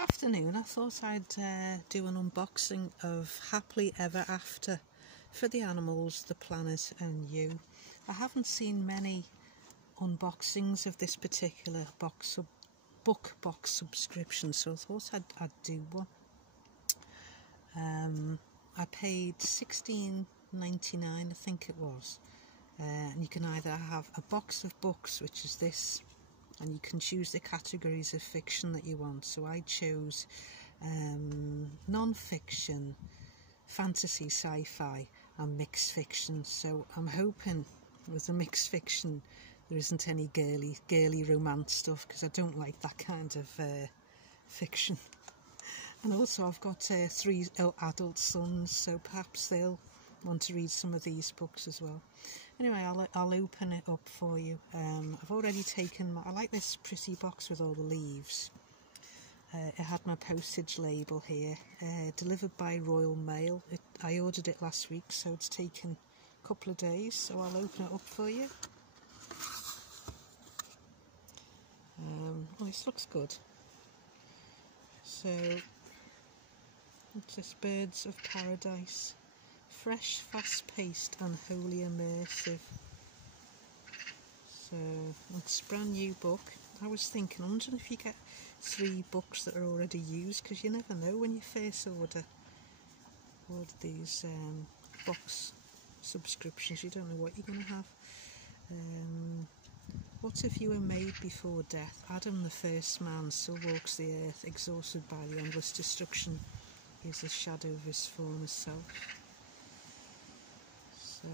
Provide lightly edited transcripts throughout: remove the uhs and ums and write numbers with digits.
Afternoon, I thought I'd do an unboxing of Happily Ever After for the animals, the planet and you. I haven't seen many unboxings of this particular book box subscription, so I thought I'd do one. I paid $16.99, I think it was, and you can either have a box of books, which is this, and you can choose the categories of fiction that you want. So I chose non-fiction, fantasy, sci-fi and mixed fiction. So I'm hoping with the mixed fiction there isn't any girly romance stuff, because I don't like that kind of fiction. And also I've got 3 adult sons, so perhaps they'll want to read some of these books as well. Anyway, I'll open it up for you. I've already taken I like this pretty box with all the leaves. It had my postage label here, delivered by Royal Mail. I ordered it last week, so it's taken a couple of days, so I'll open it up for you. Oh, this looks good. So, it's this Birds of Paradise. Fresh, fast-paced and wholly immersive. So, it's a brand new book. I was thinking, I'm wondering if you get 3 books that are already used, because you never know when you first order these box subscriptions. You don't know what you're going to have. What if you were made before death? Adam, the first man, still walks the earth, exhausted by the endless destruction. He is the shadow of his former self. So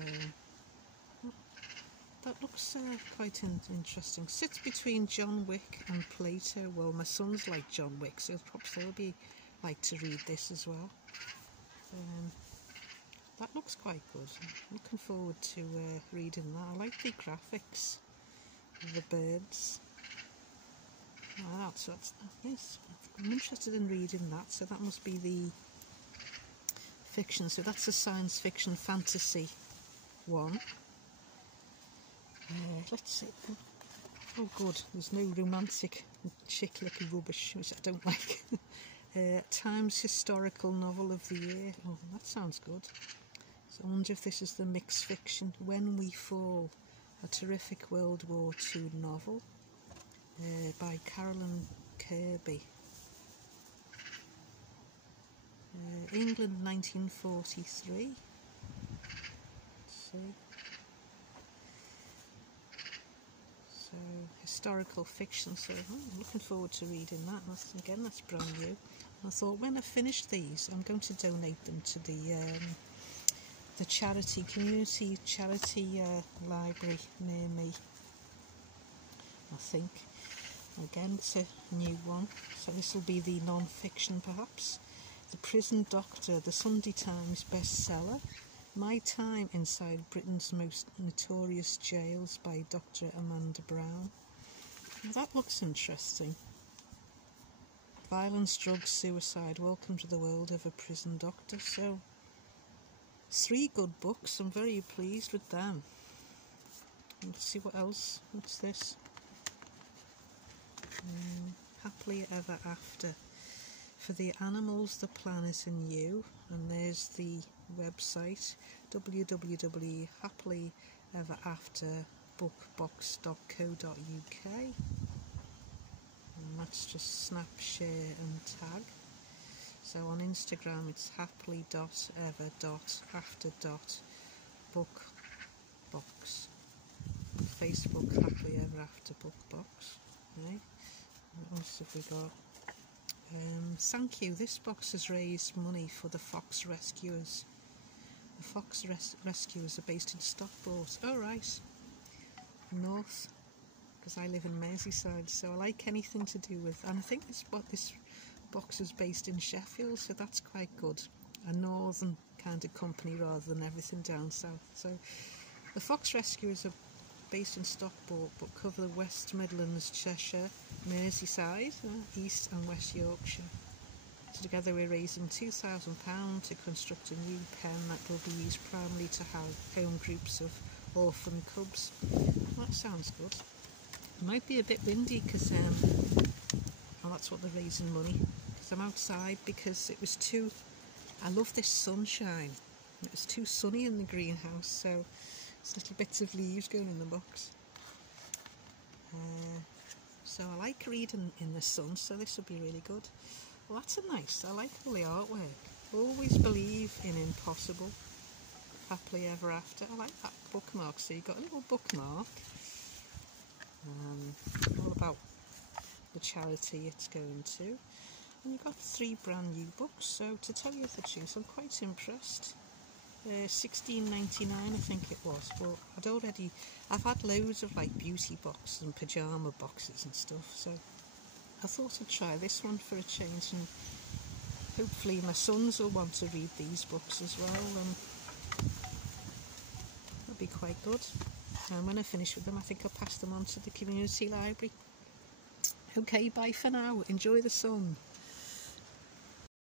that looks quite interesting. Sits between John Wick and Plato. Well, my sons like John Wick, so perhaps they'll be like to read this as well. That looks quite good. I'm looking forward to reading that. I like the graphics of the birds. Oh, yes, I'm interested in reading that. So that must be the fiction. So that's a science fiction fantasy one. Let's see. Oh good, there's no romantic chick-licky rubbish, which I don't like. Times Historical Novel of the Year. Oh, that sounds good. So I wonder if this is the mixed fiction. When We Fall, a terrific World War II novel by Carolyn Kirby. England 1943. So historical fiction, so I'm looking forward to reading that. That's brand new. I thought when I finish these, I'm going to donate them to the community charity library near me, I think. Again, it's a new one, so this will be the non-fiction perhaps. The Prison Doctor, the Sunday Times bestseller. My Time Inside Britain's Most Notorious Jails by Dr. Amanda Brown. Well, that looks interesting. Violence, drugs, suicide. Welcome to the world of a prison doctor. So, 3 good books. I'm very pleased with them. Let's see what else. What's this? Happily Ever After. For the animals, the planet and you. And there's the website, www.happilyeverafterbookbox.co.uk, and that's just snap, share and tag. So on Instagram it's happily.ever.after.bookbox. Facebook, Happily Ever After Bookbox. Right. What else have we got? Thank you. This box has raised money for the fox rescuers. The fox rescuers are based in Stockport. Oh, right. North, because I live in Merseyside, so I like anything to do with. And I think this box is based in Sheffield, so that's quite good. A northern kind of company rather than everything down south. So the fox rescuers are based in Stockport, but cover the West Midlands, Cheshire, Merseyside, East and West Yorkshire. So together we're raising £2,000 to construct a new pen that will be used primarily to have home groups of orphan cubs. Well, that sounds good. It might be a bit windy because, well, that's what they're raising money, because I'm outside, because it was too, I love this sunshine. It was too sunny in the greenhouse, so it's little bits of leaves going in the box. So I like reading in the sun, so this would be really good. Well, that's a nice, I like all the artwork. Always believe in impossible. Happily ever after. I like that bookmark. So you've got a little bookmark. All about the charity it's going to. And you've got 3 brand new books. So to tell you the truth, I'm quite impressed. $16.99 I think it was. But I've had loads of like beauty boxes and pyjama boxes and stuff. So I thought I'd try this one for a change, and hopefully my sons will want to read these books as well, and that'll be quite good. And when I finish with them, I think I'll pass them on to the community library. Okay, bye for now. Enjoy the sun.